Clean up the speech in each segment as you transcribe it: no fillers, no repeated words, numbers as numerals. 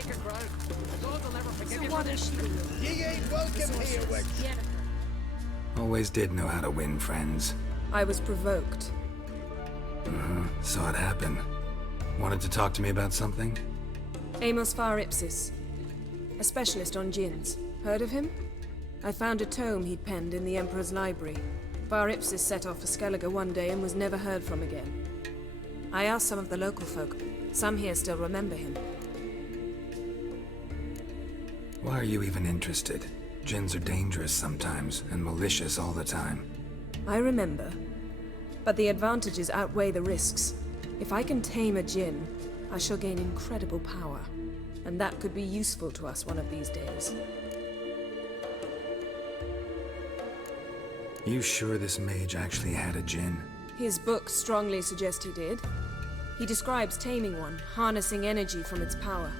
sacred ground. The gods will never forgive So you what for is this. she doing? Ye ain't welcome here, witch. Yennefer. Always did know how to win friends. I was provoked. Saw it happen. Wanted to talk to me about something? Amos Far Ipsis, a specialist on djinns. Heard of him? I found a tome he'd penned in the Emperor's library. Far Ipsis set off for Skellige one day and was never heard from again. I asked some of the local folk. Some here still remember him. Why are you even interested? Djinns are dangerous sometimes, and malicious all the time. I remember. But the advantages outweigh the risks. If I can tame a djinn, I shall gain incredible power. And that could be useful to us one of these days. You sure this mage actually had a djinn? His books strongly suggest he did. He describes taming one, harnessing energy from its power.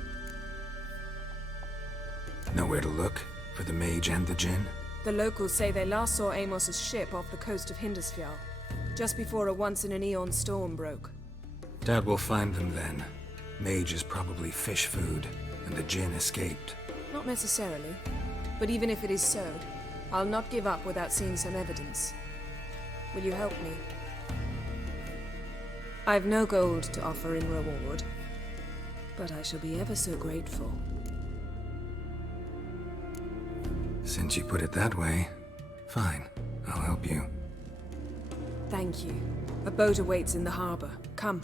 Nowhere to look? For the mage and the djinn? The locals say they last saw Amos's ship off the coast of Hindisfjall, just before a once-in-an-eon storm broke. Doubt we'll find them then. Mage is probably fish food, and the djinn escaped. Not necessarily. But even if it is so, I'll not give up without seeing some evidence. Will you help me? I've no gold to offer in reward, but I shall be ever so grateful. Since you put it that way, fine. I'll help you. Thank you. A boat awaits in the harbor. Come.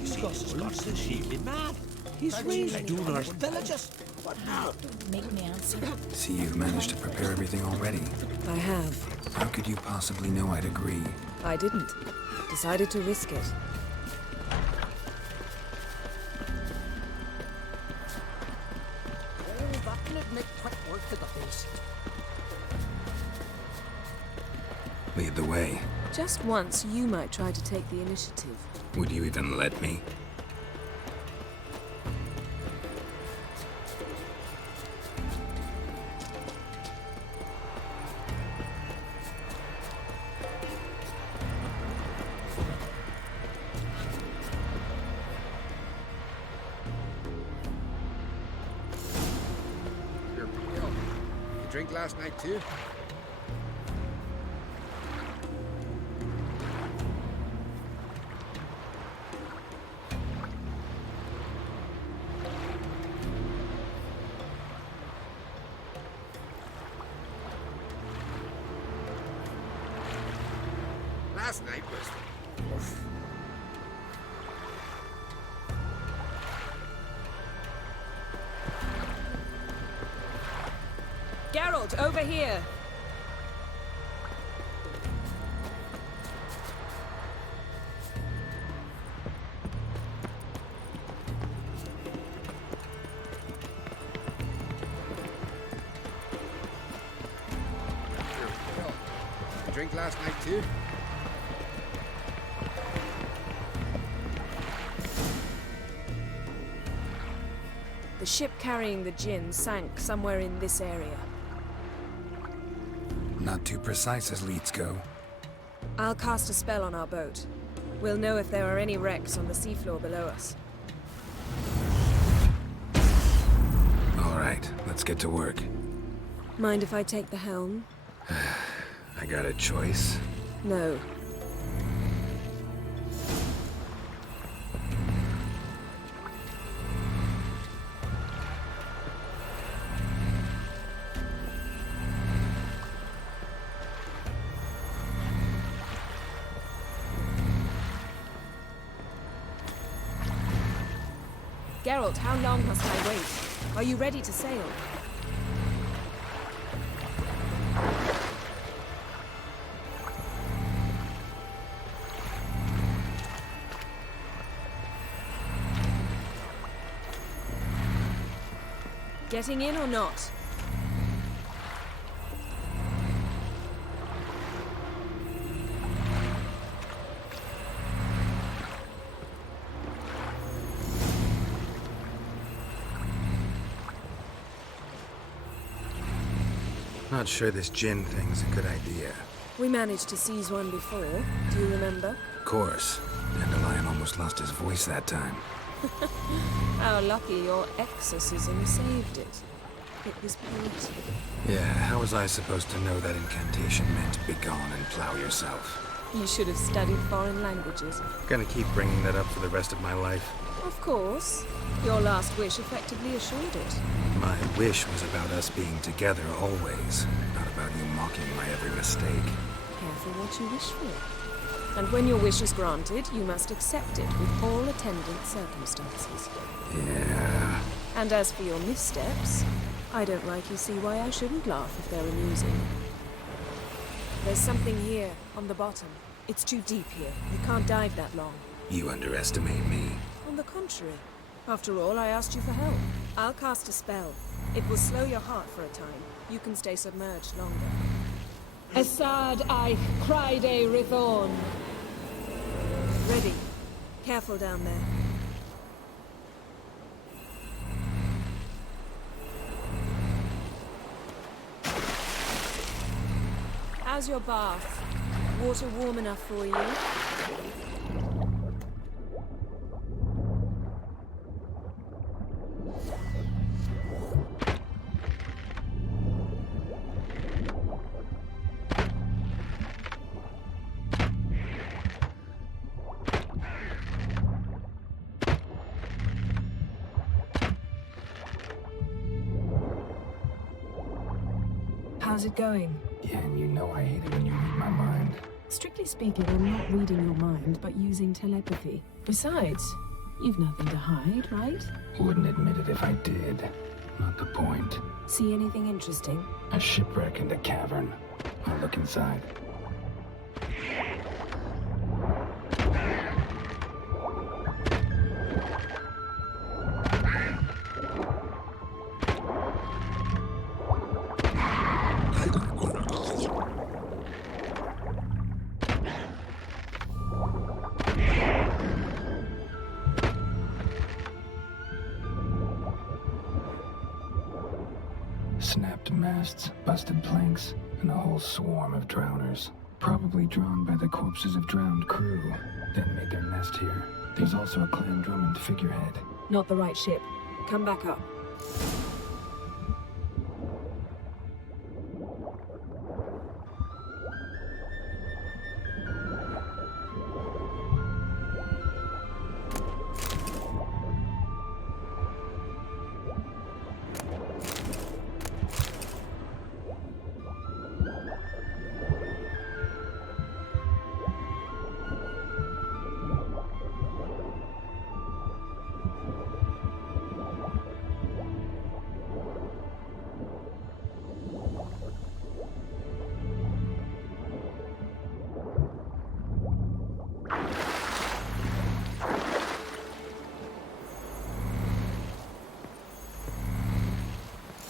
He's got the sheep mad. He's really doing our villages. What now? Don't make me answer. See, you've managed to prepare everything already. I have. How could you possibly know I'd agree? I didn't. Decided to risk it. Oh, that'll make quick work of the beast. Lead the way. Just once, you might try to take the initiative. Would you even let me? Your pale. You drink last night too? Last night was... Oof. Geralt, over here! Your pale. You drink last night too? The ship carrying the djinn sank somewhere in this area. Not too precise as leads go. I'll cast a spell on our boat. We'll know if there are any wrecks on the seafloor below us. All right, let's get to work. Mind if I take the helm? I got a choice. No. Geralt, how long must I wait? Are you ready to sail? Getting in or not? Not sure this djinn thing's a good idea. We managed to seize one before. Do you remember? Of course. Dandelion almost almost lost his voice that time. How lucky your exorcism saved it. It was beautiful. Yeah, how was I supposed to know that incantation meant begone and plow yourself? You should have studied foreign languages. Gonna keep bringing that up for the rest of my life. Of course. Your last wish effectively assured it. My wish was about us being together always, not about you mocking my every mistake. Careful what you wish for. And when your wish is granted, you must accept it with all attendant circumstances. Yeah. And as for your missteps, I don't rightly see why I shouldn't laugh if they're amusing. There's something here, on the bottom. It's too deep here. You can't dive that long. You underestimate me. On the contrary. After all, I asked you for help. I'll cast a spell. It will slow your heart for a time. You can stay submerged longer. Assad Eich Criday Rithorn. Ready. Careful down there. How's your bath? Water warm enough for you? How's it going? Yeah, and you know I hate it when you read my mind. Strictly speaking, I'm not reading your mind, but using telepathy. Besides, you've nothing to hide, right? Wouldn't admit it if I did. Not the point. See anything interesting? A shipwreck and a cavern. I'll look inside. Snapped masts, busted planks, and a whole swarm of drowners. Probably drawn by the corpses of drowned crew that made their nest here. There's also a Clan Drummond figurehead. Not the right ship. Come back up.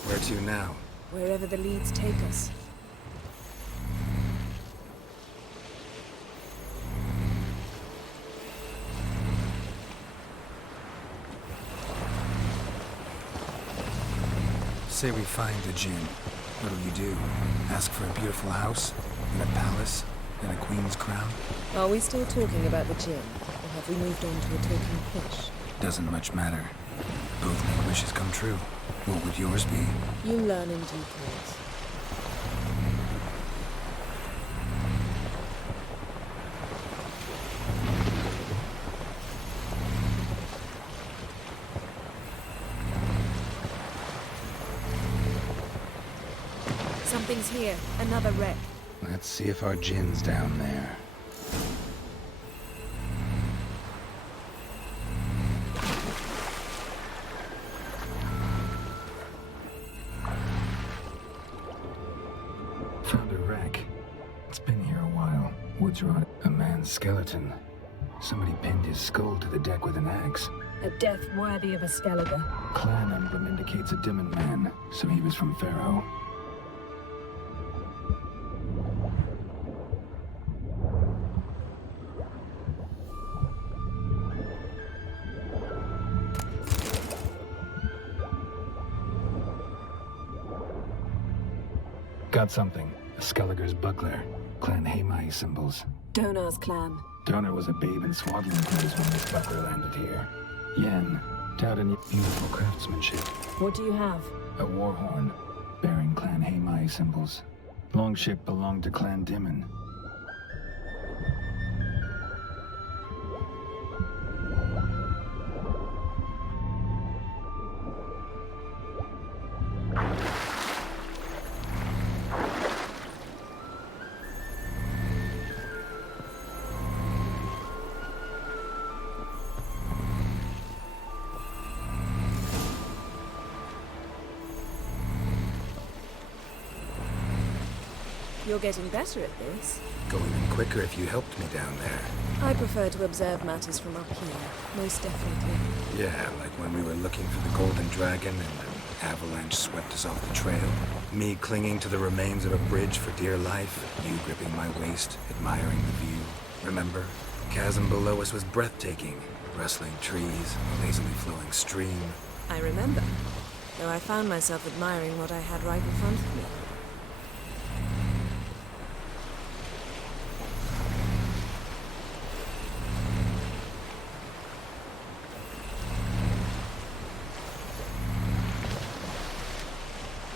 Where to now? Wherever the leads take us. Say we find the Jinn. What'll you do? Ask for a beautiful house? And a palace? And a queen's crown? Are we still talking about the Jinn? Or have we moved on to a talking fish? Doesn't much matter. Both make wishes come true. What would yours be? You learn in due course. Something's here. Another wreck. Let's see if our Jinn's down there. Found a wreck. It's been here a while. Woods rot. A man's skeleton. Somebody pinned his skull to the deck with an axe. A death worthy of a Skellige. Clan emblem indicates a Dimmen man, so he was from Pharaoh. Got something. A Skellige's buckler. Clan Hamai symbols. Donar's clan. Donor was a babe in swaddling clothes when this buckler landed here. Yen, tout in beautiful craftsmanship. What do you have? A war horn, bearing Clan Heimai symbols. Longship belonged to Clan Dimon. You're getting better at this. Going in quicker if you helped me down there. I prefer to observe matters from up here, most definitely. Yeah, like when we were looking for the Golden Dragon and an avalanche swept us off the trail. Me clinging to the remains of a bridge for dear life, you gripping my waist, admiring the view. Remember? The chasm below us was breathtaking. Rustling trees, a lazily flowing stream. I remember, though I found myself admiring what I had right in front of me.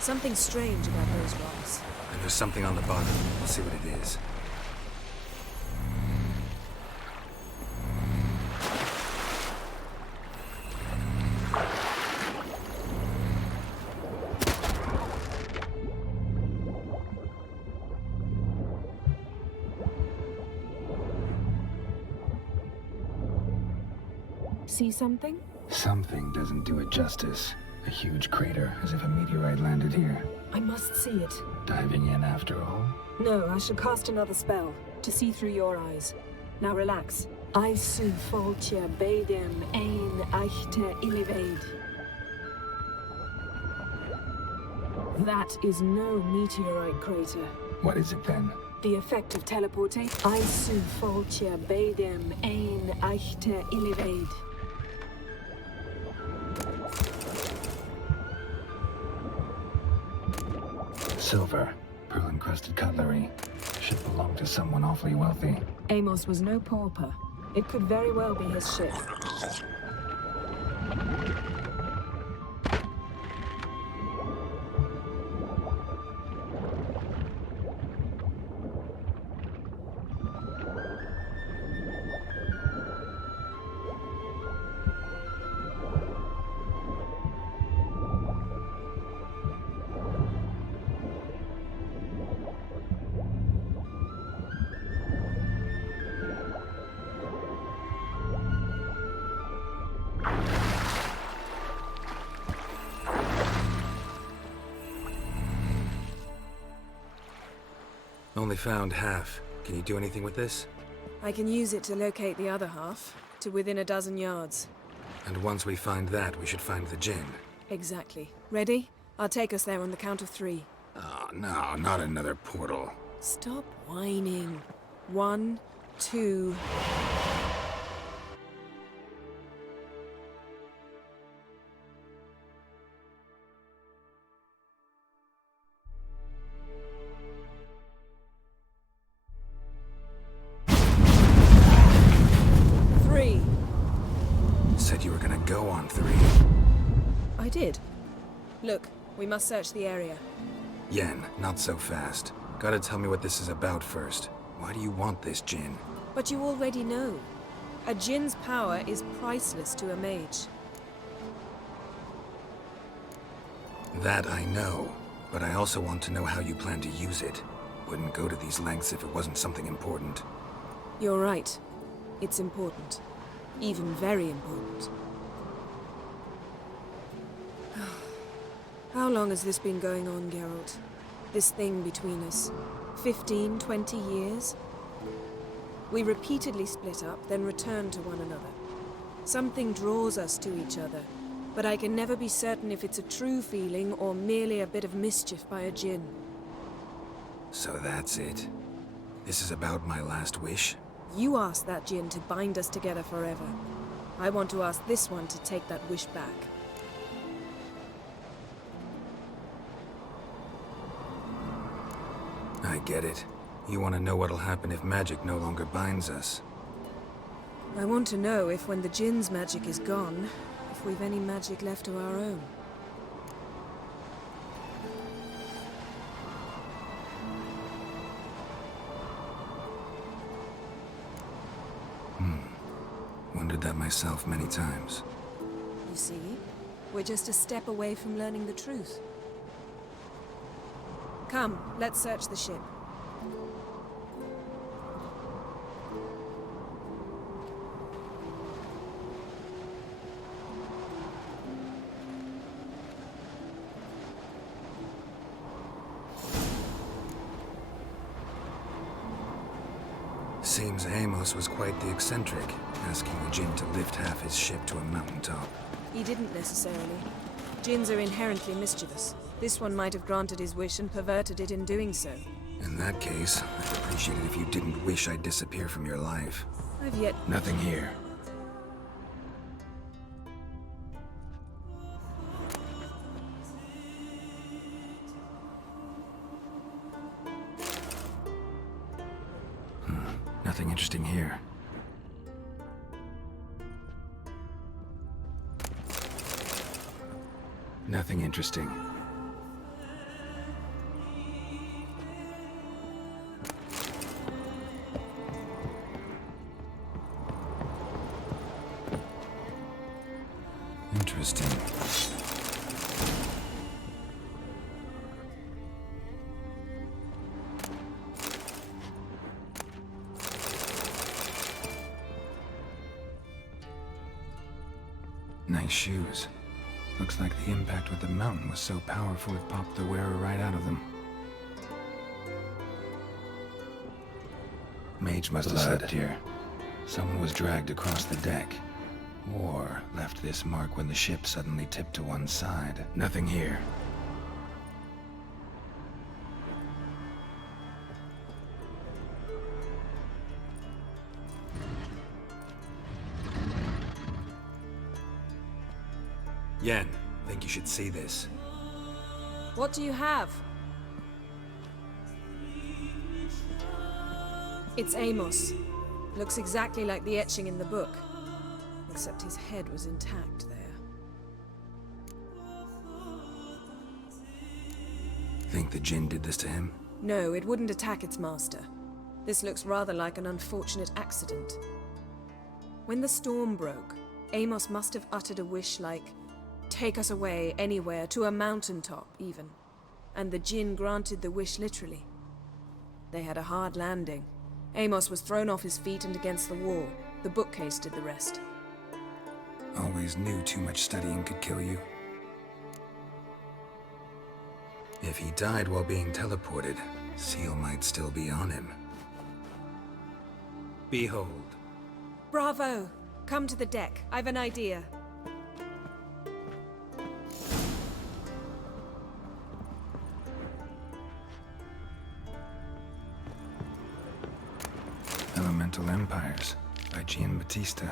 Something strange about those rocks. And there's something on the bottom. Let's see what it is. See something? Something doesn't do it justice. A huge crater, as if a meteorite landed here. I must see it. Diving in after all? No, I shall cast another spell to see through your eyes. Now relax. I su foltje bedem ein echte iliveid. That is no meteorite crater. What is it then? The effect of teleporting. I su foltje bedem ein echte iliveid. Silver, pearl-encrusted cutlery. Should belong to someone awfully wealthy. Amos was no pauper. It could very well be his ship. Only found half. Can you do anything with this? I can use it to locate the other half, to within a dozen yards. And once we find that, we should find the Jinn. Exactly. Ready? I'll take us there on the count of 3. Oh, no, not another portal. Stop whining. 1, 2... Said you were gonna go on 3. I did. Look, we must search the area. Yen, not so fast. Gotta tell me what this is about first. Why do you want this Jinn? But you already know. A Jinn's power is priceless to a mage. That I know, but I also want to know how you plan to use it. Wouldn't go to these lengths if it wasn't something important. You're right. It's important. Even very important. How long has this been going on, Geralt? This thing between us? 15, 20 years? We repeatedly split up, then return to one another. Something draws us to each other, but I can never be certain if it's a true feeling or merely a bit of mischief by a Jinn. So that's it. This is about my last wish? You asked that Jinn to bind us together forever. I want to ask this one to take that wish back. I get it. You want to know what'll happen if magic no longer binds us. I want to know if when the Jinn's magic is gone, if we've any magic left of our own. Wondered that myself many times. You see, we're just a step away from learning the truth. Come, let's search the ship. Seems Amos was quite the eccentric, asking the Jinn to lift half his ship to a mountaintop. He didn't necessarily. Jinns are inherently mischievous. This one might have granted his wish and perverted it in doing so. In that case, I'd appreciate it if you didn't wish I'd disappear from your life. I've yet... Nothing here. Nothing interesting here. Nothing interesting. Interesting. Nice shoes. Looks like the impact with the mountain was so powerful it popped the wearer right out of them. Mage must have slept here. Someone was dragged across the deck. Or left this mark when the ship suddenly tipped to one side. Nothing here. Yen, think you should see this. What do you have? It's Amos. Looks exactly like the etching in the book. Except his head was intact there. Think the Jinn did this to him? No, it wouldn't attack its master. This looks rather like an unfortunate accident. When the storm broke, Amos must have uttered a wish like, "Take us away, anywhere, to a mountaintop, even." And the Jinn granted the wish literally. They had a hard landing. Amos was thrown off his feet and against the wall. The bookcase did the rest. Always knew too much studying could kill you. If he died while being teleported, Seal might still be on him. Behold. Bravo! Come to the deck. I've an idea. Elemental Empires by Giambattista.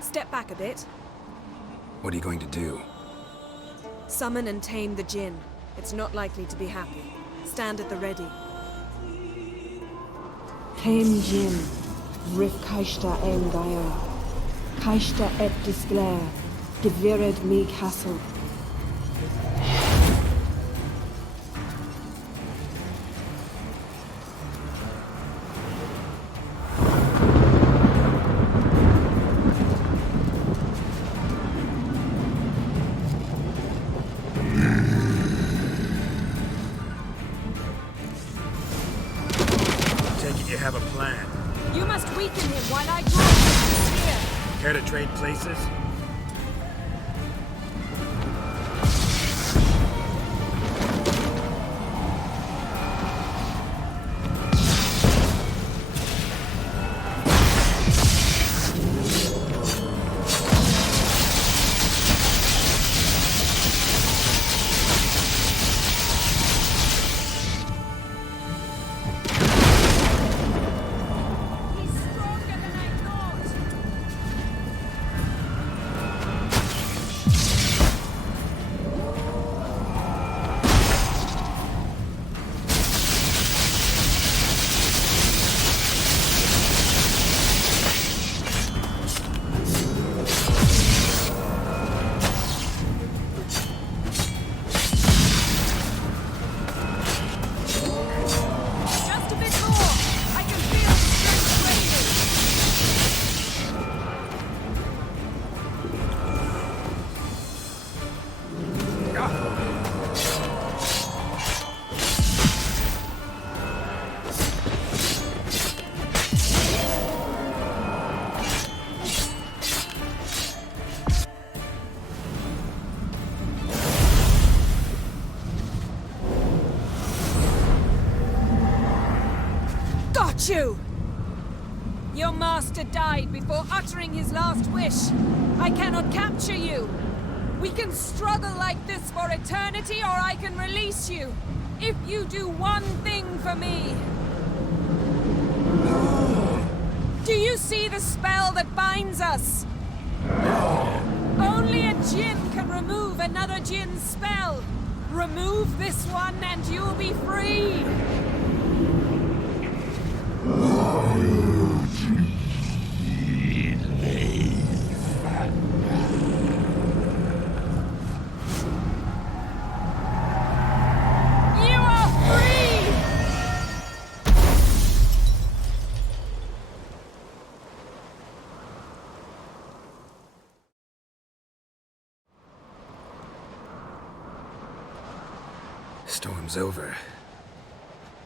Step back a bit. What are you going to do? Summon and tame the Jinn. It's not likely to be happy. Stand at the ready. Tame Jinn, Rif Kaishta Engaya, Kaishta et Disglair, Gevired me Castle. You have a plan. You must weaken him while I draw the spear. Care to trade places? got you! Your master died before uttering his last wish. I cannot capture you. We can struggle like this for eternity, or I can release you. If you do one thing for me. Do you see the spell that binds us? Only a Jinn can remove another Jinn's spell. Remove this one and you'll be free. You are free! Storm's over.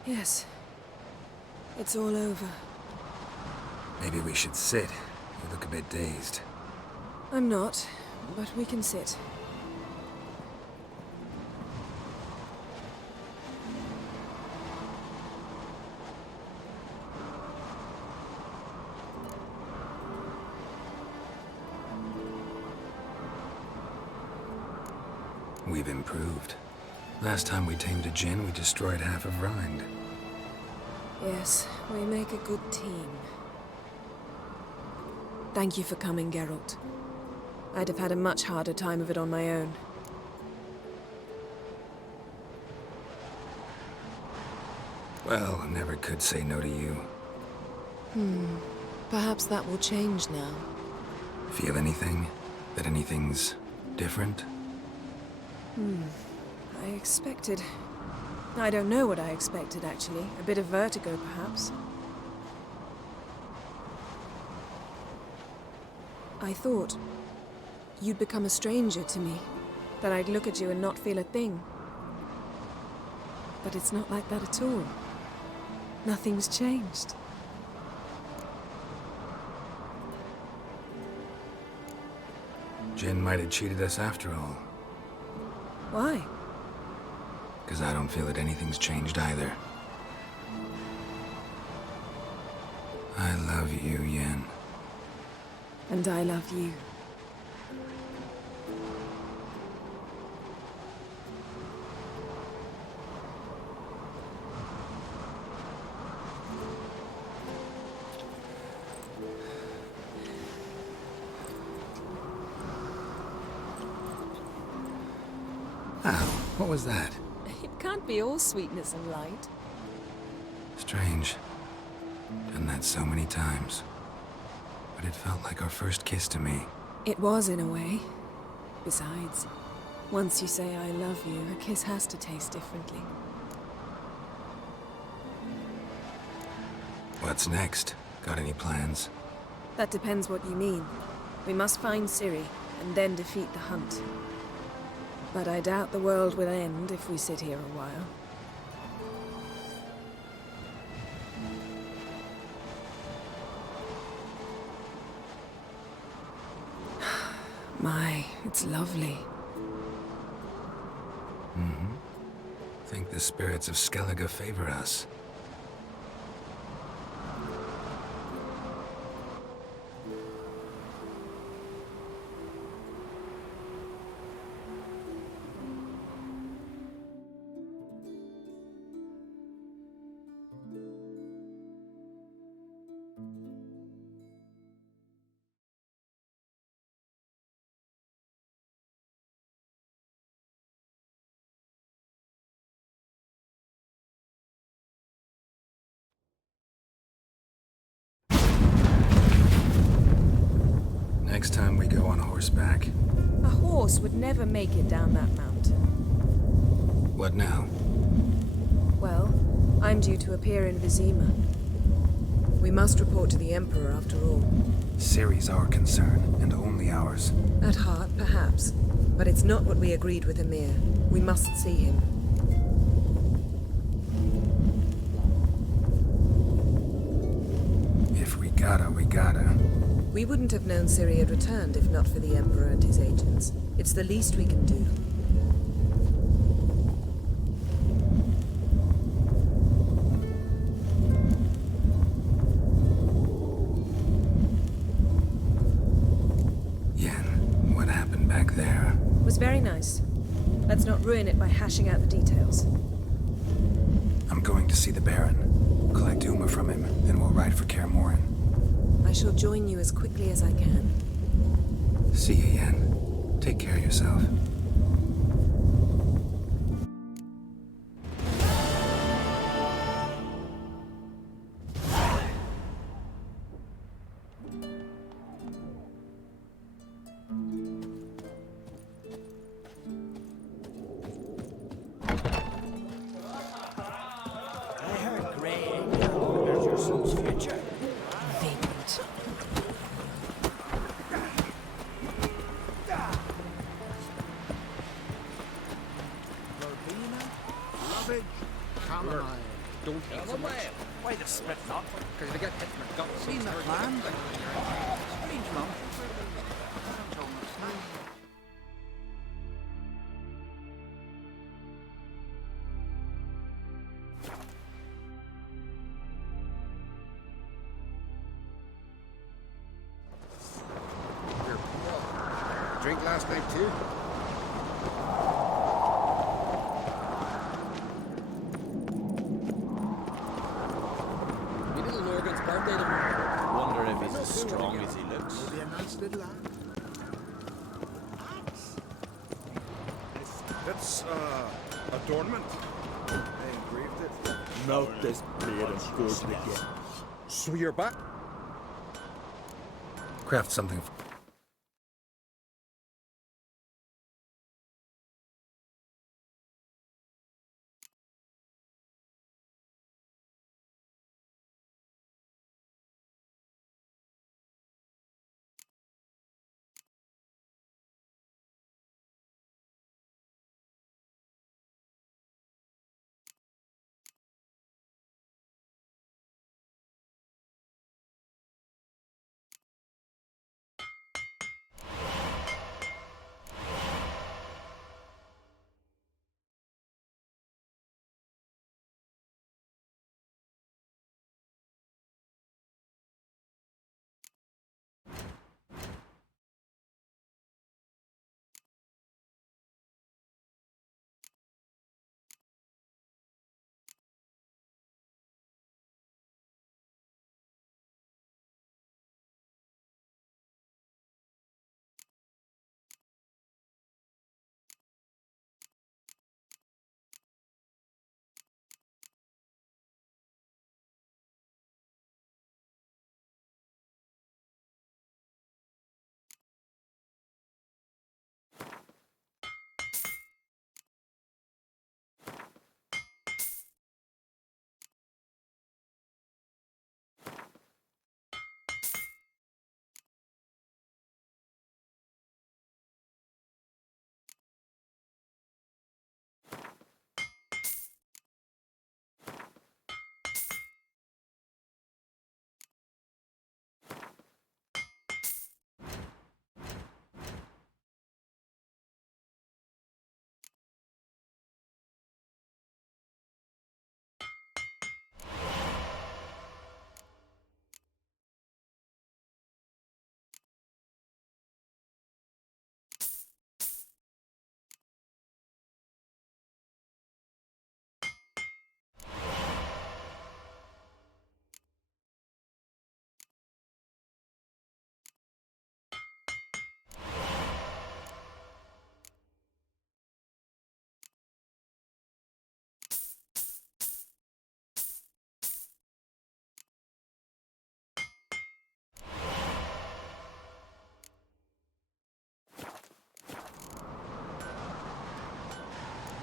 Yes. It's all over. Maybe we should sit. You look a bit dazed. I'm not, but we can sit. We've improved. Last time we tamed a Jinn, we destroyed half of Rind. Yes, we make a good team. Thank you for coming, Geralt. I'd have had a much harder time of it on my own. Well, I never could say no to you. Perhaps that will change now. Feel anything? That anything's different? I expected... I don't know what I expected, actually. A bit of vertigo, perhaps. I thought you'd become a stranger to me. That I'd look at you and not feel a thing. But it's not like that at all. Nothing's changed. Jinn might have cheated us after all. Why? Because I don't feel that anything's changed either. I love you, Yen. And I love you. Ow, what was that? It can't be all sweetness and light. Strange. Done that so many times. But it felt like our first kiss to me. It was, in a way. Besides, once you say I love you, a kiss has to taste differently. What's next? Got any plans? That depends what you mean. We must find Ciri, and then defeat the hunt. But I doubt the world will end if we sit here a while. My, it's lovely. Think the spirits of Skellige favor us. Next time we go on horseback. A horse would never make it down that mountain. What now? Well, I'm due to appear in Vizima. We must report to the Emperor after all. Ciri's our concern, and only ours. At heart, perhaps. But it's not what we agreed with Emir. We must see him. If we gotta, we gotta. We wouldn't have known Ciri had returned if not for the Emperor and his agents. It's the least we can do. Let's not ruin it by hashing out the details. I'm going to see the Baron, collect Uma from him, then we'll ride for Kaer Morhen. I shall join you as quickly as I can. See you, Yen. Take care of yourself. I heard Greg there's your son's future. Vagrant. Verbena, ravage, chamomile. Don't eat so much. Why the spit not? Because if I get hit in the guts, Seen the plan? Strange, Mum. Drink last night too? Me little Morgan's birthday tomorrow. Wonder if he's as strong as he looks. Be a nice little lad. That's, adornment. I engraved it. Melt this blade and go to the gate. So you're back? Craft something.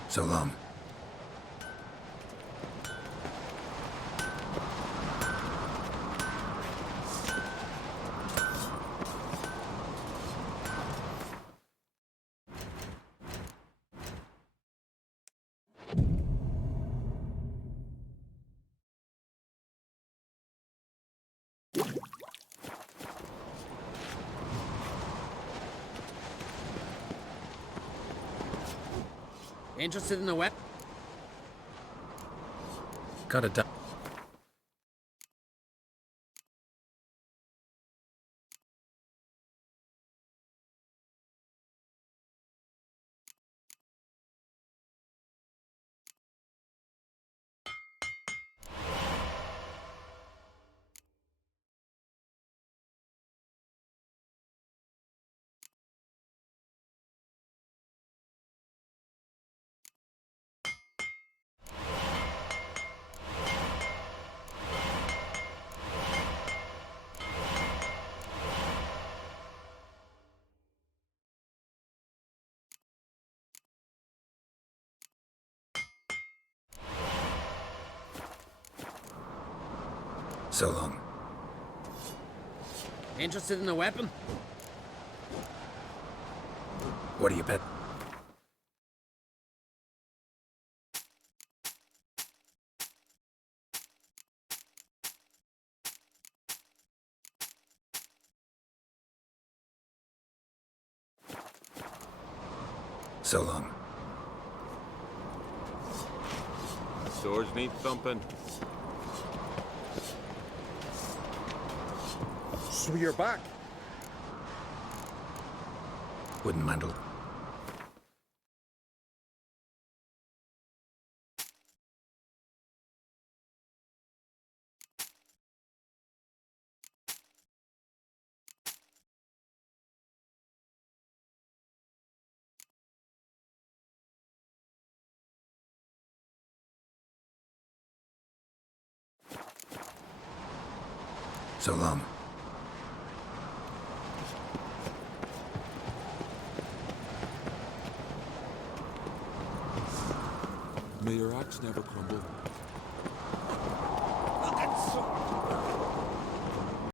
So long. Interested in the wet? Got a So long. Interested in the weapon? What do you bet? So long. Swords need thumping. So you're back. Wouldn't mandel. So long. May your axe never crumble.